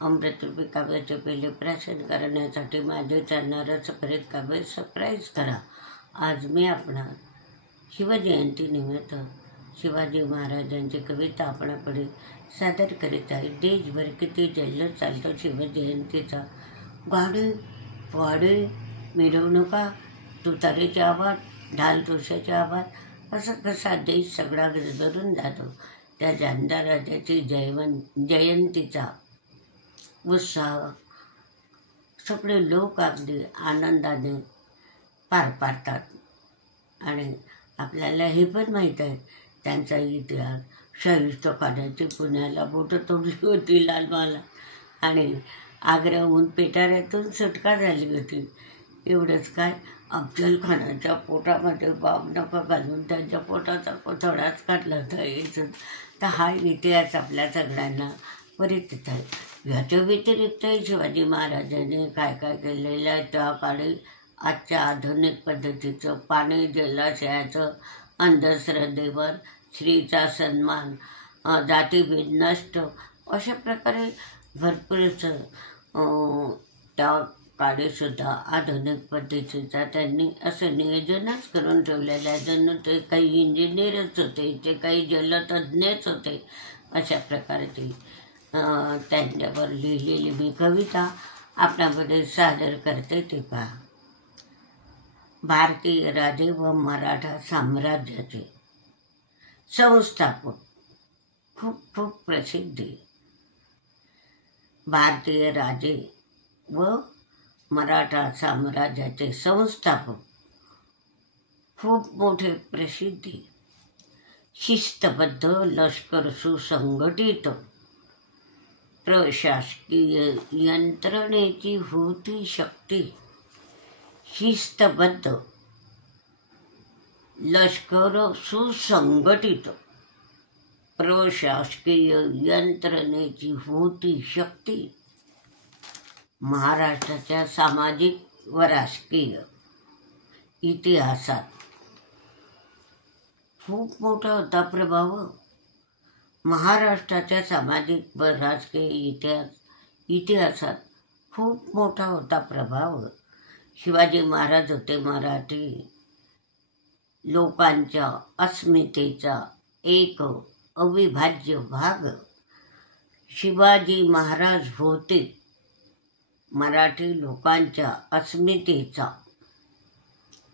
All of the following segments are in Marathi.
अमृतरूपी काव्याचे पहिले प्राशन करण्यासाठी माझे चॅनल सप्रेत काव्य सबस्क्राईब करा। आज मी आपणास शिवजयंतीनिमित्त शिवाजी महाराजांची कविता आपणापुढे सादर करीत आहे। देशभर किती जल्लोष चालतो शिवजयंतीचा, गाडी पाडे मिरवणुका, तुतारीचे आवाज, ढाल तुळशीचे आवाज, असा कसा देश सगळा गजबजून जातो। त्या जानदार राजाची जयंतीचा उत्साह सगळे लोक अगदी आनंदाने पार पाडतात। आणि आपल्याला हे पण माहीत आहे त्यांचा इतिहास, शाहिस्त खानाची पुण्याला बोटं तोडली होती लालमहाला, आणि आग्र्याहून पेटाऱ्यातून सुटका झाली होती। एवढंच काय, अफजल खानाच्या पोटामध्ये बाब नका घालून त्यांच्या पोटाचा कोथळाच काढला होता यायचं। तर हा इतिहास आपल्या सगळ्यांना परिचित आहे। याच्या व्यतिरिक्त शिवाजी महाराजांनी काय काय केलेलं आहे त्या काळी, आजच्या आधुनिक पद्धतीचं पाणी जलाशयाचं, अंधश्रद्धेवर स्त्रीचा सन्मान, जातीभेद नष्ट, अशा प्रकारे भरपूरच त्या काळीसुद्धा आधुनिक पद्धतीचा त्यांनी असं नियोजनच करून ठेवलेलं आहे। जणू ते काही इंजिनियरच होते, ते काही जलतज्ञच होते, अशा प्रकारची त्यांच्यावर लिहिलेली मी कविता आपल्यामध्ये सादर करते ती पहा। भारतीय राजे व मराठा साम्राज्याचे संस्थापक, खूप खूप प्रसिद्धी। भारतीय राजे व मराठा साम्राज्याचे संस्थापक, खूप मोठे प्रसिद्धी। शिस्तबद्ध लष्कर, सुसंघटित प्रशासकीय यंत्रणेची होती शक्ती। शिस्तबद्ध लष्कर, सुसंघटित प्रशासकीय यंत्रणेची होती शक्ती। महाराष्ट्राच्या सामाजिक व राजकीय इतिहासात खूप मोठा होता प्रभाव। महाराष्ट्राच्या सामाजिक व राजकीय इतिहासात खूप मोठा होता प्रभाव। शिवाजी महाराज होते मराठी लोकांच्या अस्मितेचा एक अविभाज्य भाग। शिवाजी महाराज होते मराठी लोकांच्या अस्मितेचा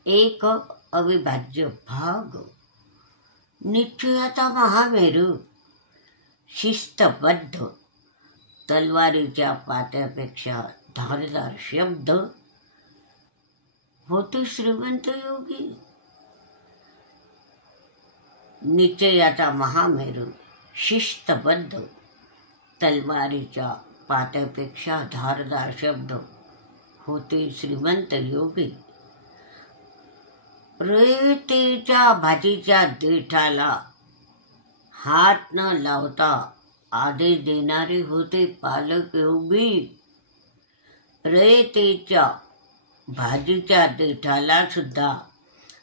एक अविभाज्य भाग। निश्चयाचा महामेरू, शिस्तबद्ध, तलवारीच्या पात्यापेक्षा धारदार शब्द, होते श्रीमंत योगी। निश्चयाचा महामेरू, शिस्तबद्ध, तलवारीच्या पात्यापेक्षा धारदार शब्द, होते श्रीमंत योगी। रयतेच्या भाजीच्या देठाला हात न लावता आदेश देणारे होते पालक योगी। रयतेच्या भाजीच्या देठाला सुद्धा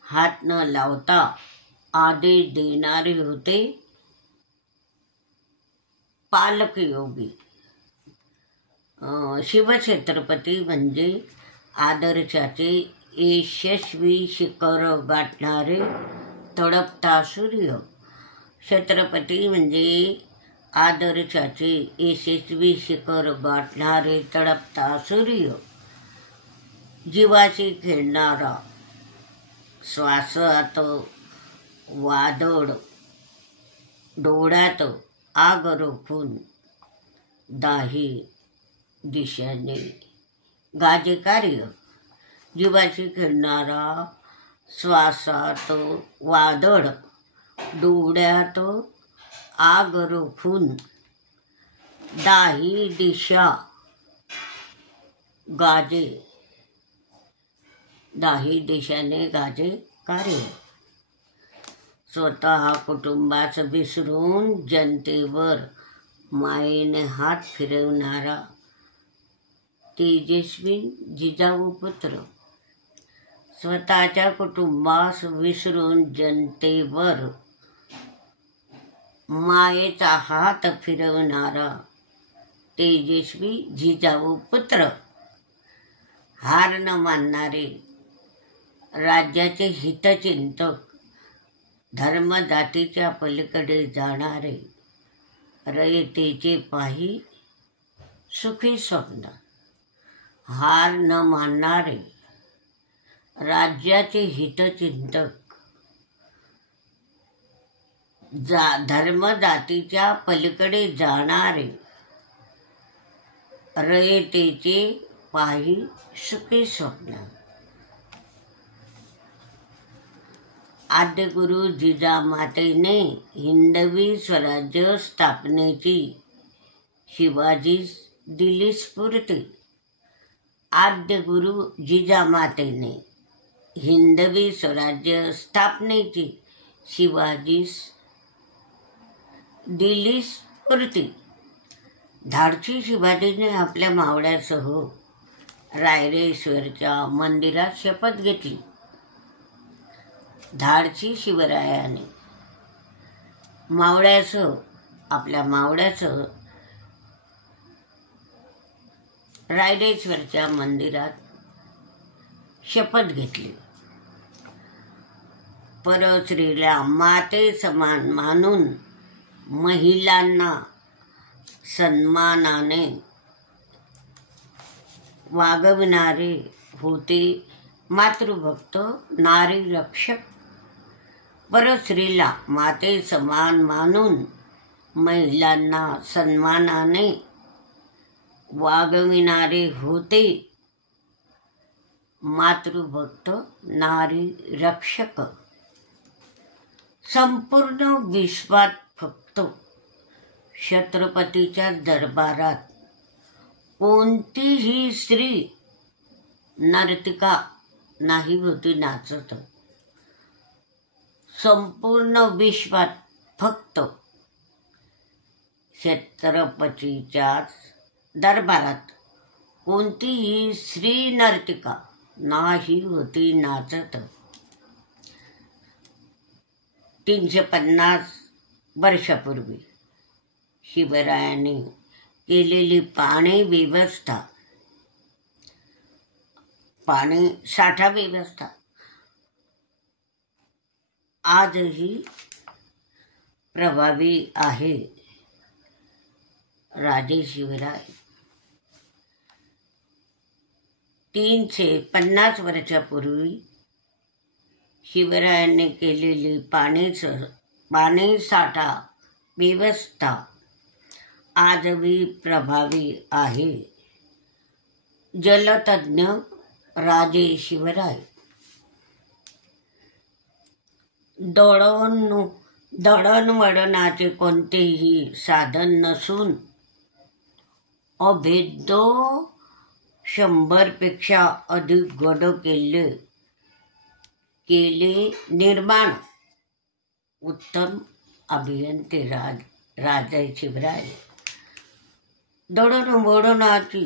हात न लावता आदेश देणारे होते पालक योगी। शिवछत्रपती म्हणजे आदर्शाचे यशस्वी शिखर गाठणारे तळपता सूर्य। छत्रपती म्हणजे आदर्शाचे यशस्वी शिखर गाठणारे तळपता सूर्य। जीवाशी खेळणारा, श्वासात वादळ, डोळ्यात आग रोखून दाही दिशाने गाजे कार्य। जीवाशी खेळणारा, श्वासात वादळ, डोळ्यात आग रोखून दाही दिशा गाजे, दाही दिशाने गाजे कार्य। स्वतः कुटुंबास विसरून जनतेवर मायेने हात फिरवणारा तेजस्वी जिजाऊ पुत्र। स्वतःच्या कुटुंबास विसरून जनतेवर मायेचा हात फिरवणारा तेजस्वी जिजाऊ पुत्र, हार न मानणारे, राज्याचे हितचिंतक, धर्म जातीच्या पलीकडे जाणारे, रयतेचे पाही सुखी स्वप्न, हार न मानणारे, राज्याचे हितचिंतक, धर्म जातीच्या पलीकडे जाणारे, रयतेचे पाही सुखी स्वप्न. आद्यगुरु जिजामातेने हिंदवी स्वराज्य स्थापनेची शिवाजीस दिली स्फूर्ती. आद्यगुरु जिजामातेने हिंदवी स्वराज्य स्थापनेची शिवाजीस दिली स्फूर्ती. धाडसी शिवाजीने आपल्या मावळ्यासह रायरेश्वरच्या मंदिरात शपथ घेतली. धाडसी शिवरायाने आपल्या मावळ्यासह रायरेश्वरच्या मंदिरात शपथ घेतली. परस्त्रीला माते समान मानून महिलांना सन्मानाने वागविणारे होते मातृभक्त नारी रक्षक. परस्त्रीला माते समान मानून महिलांना सन्मानाने वागविणारे होते मातृभक्त नारी रक्षक. संपूर्ण विश्वात फक्त छत्रपतीच्या दरबारात कोणतीही स्त्री नर्तिका नाही होती नाचत. संपूर्ण विश्वात फक्त छत्रपतीच्या दरबारात कोणतीही स्त्री नर्तिका नाही होती नाचत. 350 वर्षापूर्वी शिवरायांनी केलेली पाणी साठा व्यवस्था आजही प्रभावी आहे. राजे शिवराय 350 वर्षापूर्वी शिवरायांनी केलेली पाणी साठा व्यवस्था आजही प्रभावी आहे. जलतज्ञ राजे शिवराय दळणवळणाचे कोणतेही साधन नसून अभेद्य 100पेक्षा अधिक गड केले निर्माण उत्तम अभियंते राजे शिवराय. दळणवळणाची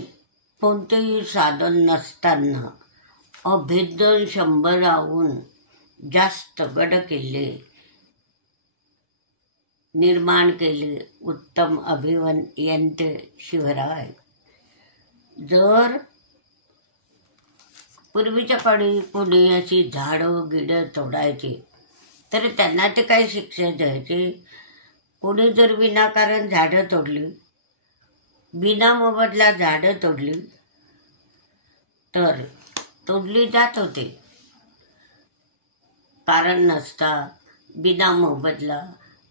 कोणतेही साधन नसताना अभेद्य 100हून जास्त गड किल्ले निर्माण केले उत्तम अभियंते शिवराय. जर पूर्वीच्या काळी कोणी अशी झाडं गिडं तोडायचे तर त्यांना ते काय शिक्षा द्यायचे. कोणी जर विनाकारण झाडं तोडली, बिना मोबदला झाडं तोडली तर तोडली जात होते. कारण नसता बिना मोबदला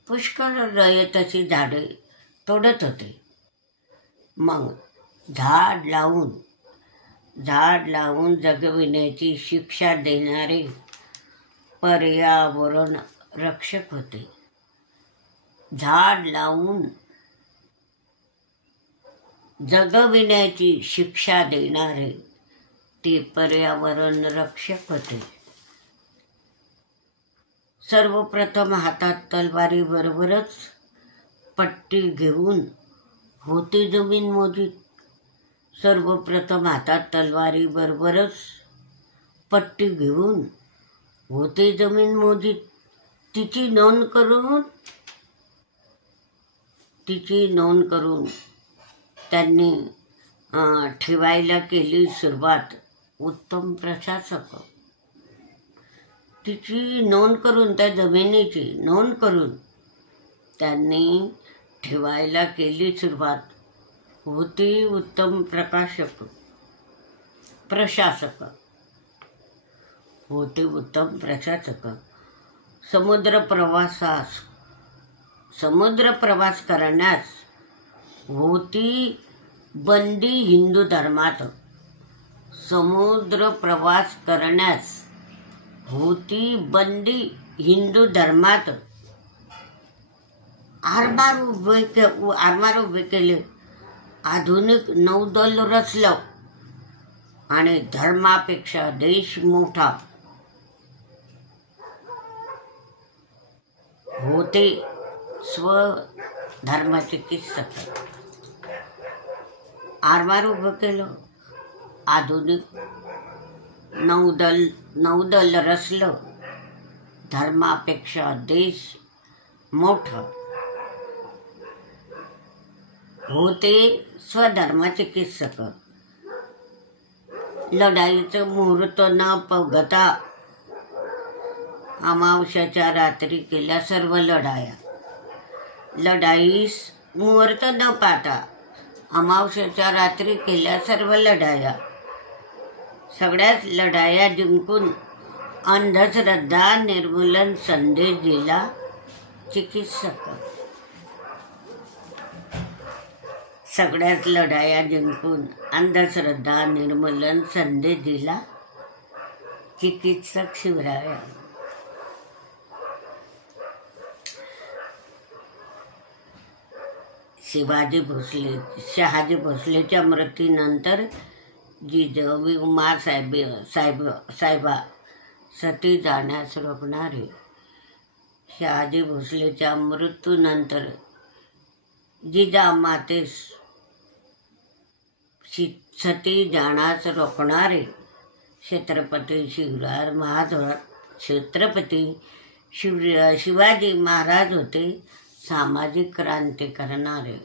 पुष्कळ रयतेची झाडे तोडत होते. मग झाड लावून जगविण्याची शिक्षा देणारे पर्यावरण रक्षक होते. झाड लावून जगविण्याची शिक्षा देणारे ते पर्यावरण रक्षक होते. सर्वप्रथम हातात तलवारीबरोबरच पट्टी घेऊन होती जमीन मोजीत. सर्वप्रथम हातात तलवारीबरोबरच पट्टी घेऊन होते जमीन मोजीत. तिची नोंद करून त्यांनी ठेवायला केली सुरुवात उत्तम प्रशासक. तिची नोंद करून, त्या जमिनीची नोंद करून त्यांनी ठेवायला केली सुरुवात होती उत्तम प्रशासक होते उत्तम प्रशासक. समुद्र प्रवास करण्यास होती बंदी हिंदू धर्मात. समुद्र प्रवास करण्यास होती बंदी हिंदू धर्मात. आरमार उभे केले, आधुनिक नौदल रचलं आणि धर्मापेक्षा देश मोठा. होते स्वधर्मचिकित्सक. आरमार उभं केलं, आधुनिक नौदल रचलं, धर्मापेक्षा देश मोठं. होते स्वधर्मचिकित्सक. लढाईचं मुहूर्त न बघता अमावस्याच्या रात्री केल्या सर्व लढाया. लढाईस मुहूर्त न पाहता अमावस्याच्या रात्री केल्या सर्व लढाया. सगळ्याच लढाया जिंकून अंधश्रद्धा निर्मूलन संदेश दिला चिकित्सक. सगळ्याच लढाया जिंकून अंधश्रद्धा निर्मूलन संदेश दिला चिकित्सक शिवराया. शहाजी भोसलेच्या मृत्यूनंतर जिजाऊ साहेबा सती जाण्यास रोखणारे. शहाजी भोसलेच्या मृत्यूनंतर जिजामातेस सती जाण्यास रोखणारे छत्रपती शिवाजी महाराज होते. सामाजिक क्रांती करणारे.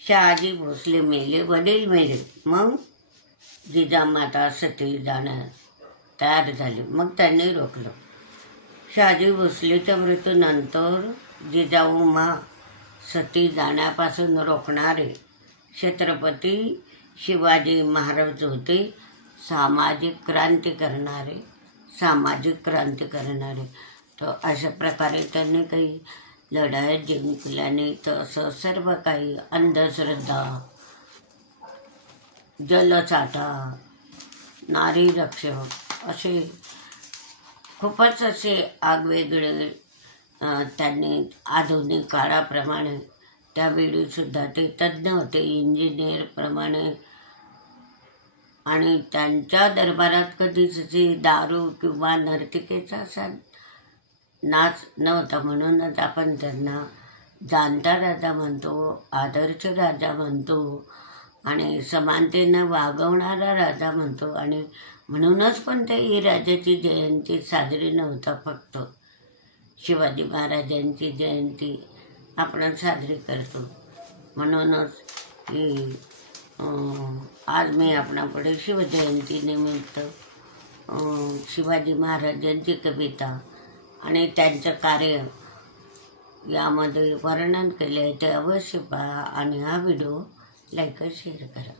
शहाजी भोसले मेले, वडील मेले, मग जिजामाता सती जाण्यास तयार झाली, मग त्यांनी रोखलं. शहाजी भोसलेच्या मृत्यूनंतर जिजाऊमा सती जाण्यापासून रोखणारे छत्रपती शिवाजी महाराज होते. सामाजिक क्रांती करणारे. तर अशा प्रकारे त्यांनी काही लढाया जिंकल्याने तसं सर्व काही अंधश्रद्धा, जलसाठा, नारी रक्षक असे खूपच असे आगवेगळे त्यांनी आधुनिक काळाप्रमाणे त्यावेळी सुद्धा ते तज्ज्ञ होते, इंजिनियर प्रमाणे. आणि त्यांच्या दरबारात कधीच दारू किंवा नर्तिकेचा असा नाच नव्हता. म्हणूनच आपण त्यांना जाणता राजा म्हणतो, आदर्श राजा म्हणतो आणि समानतेनं वागवणारा राजा म्हणतो. आणि म्हणूनच पण ही राजाची जयंती साजरी नव्हता, फक्त शिवाजी महाराजांची जयंती आपण साजरी करतो. म्हणूनच की आज मी आपणापुढे शिवजयंतीनिमित्त शिवाजी महाराजांची कविता आणि त्यांचं कार्य यामध्ये वर्णन केले आहे. ते अवश्य पहा आणि हा व्हिडिओ लाईक शेअर करा.